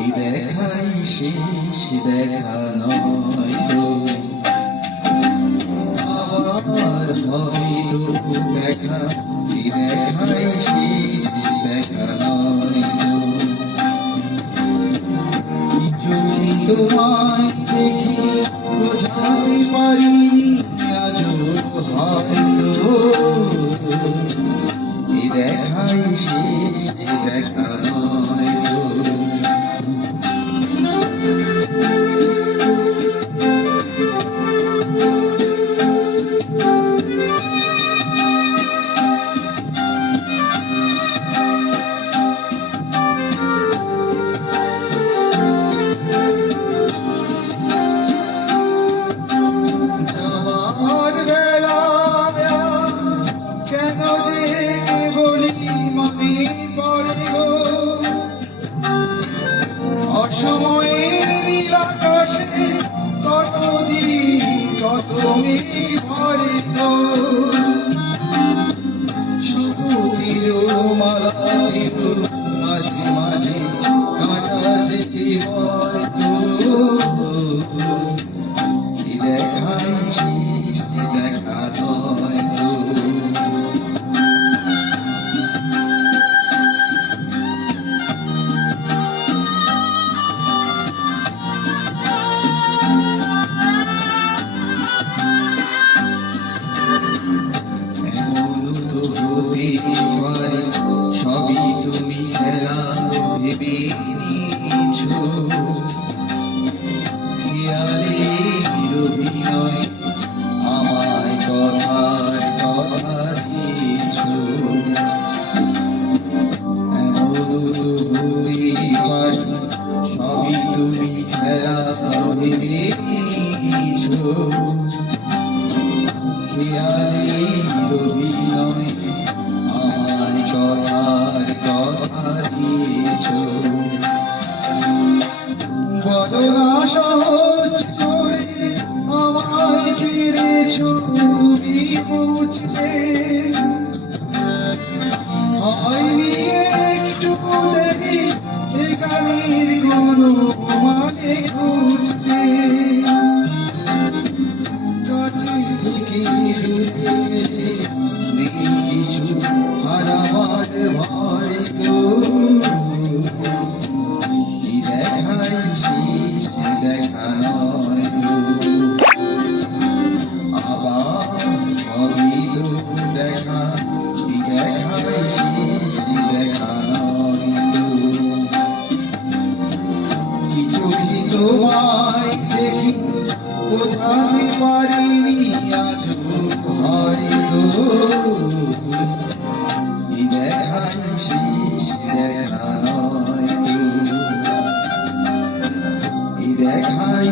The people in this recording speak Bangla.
এই দেখাই শেষ দেখা নয় তো, আবার হবে তো দেখা, এই দেখাই শেষ দেখা নয় তো। চোখে তোমায় দেখি বোঝাতে পারিনি আজও হয়তো, এই দেখাই শেষ দেখা নয় তো। অসময়ের নীল আকাশে কতদিন কত মেঘ ভরে তো, শপথের মালাতের মাঝে মাঝে কাঁটা যেতে হয়তো, এই দেখাই শেষ দেখা নয় তো। সবই তুমি খেলা ভেবে নিয়েছো, খেয়ালের অভিনয় আমায় কথার কথা দিয়েছো। এমন তো হতে পারে সবই তুমি খেলা ভেবে নিয়েছো, খেয়ালের অভিনয় আমায় কথার কথা দিয়েছো। বদনা সহজ করে আমায় ফিরেছো তুমি বুঝতে, হয়নি একটু দেরি এ গানের কোনো মানে খুঁজতে, কাছে থেকে দূরে নেই কিছু হারাবার ভয় তো, এই দেখাই শেষ দেখা নয় তো। আবার হবে তো দেখা, এই দেখাই শেষ দেখা নয় তো। কি চোখে তোমায় দেখি বোঝাতে পারিনি আজও হয়তো, এই দেখাই শেষ দেখা নয় তো, এই দেখাই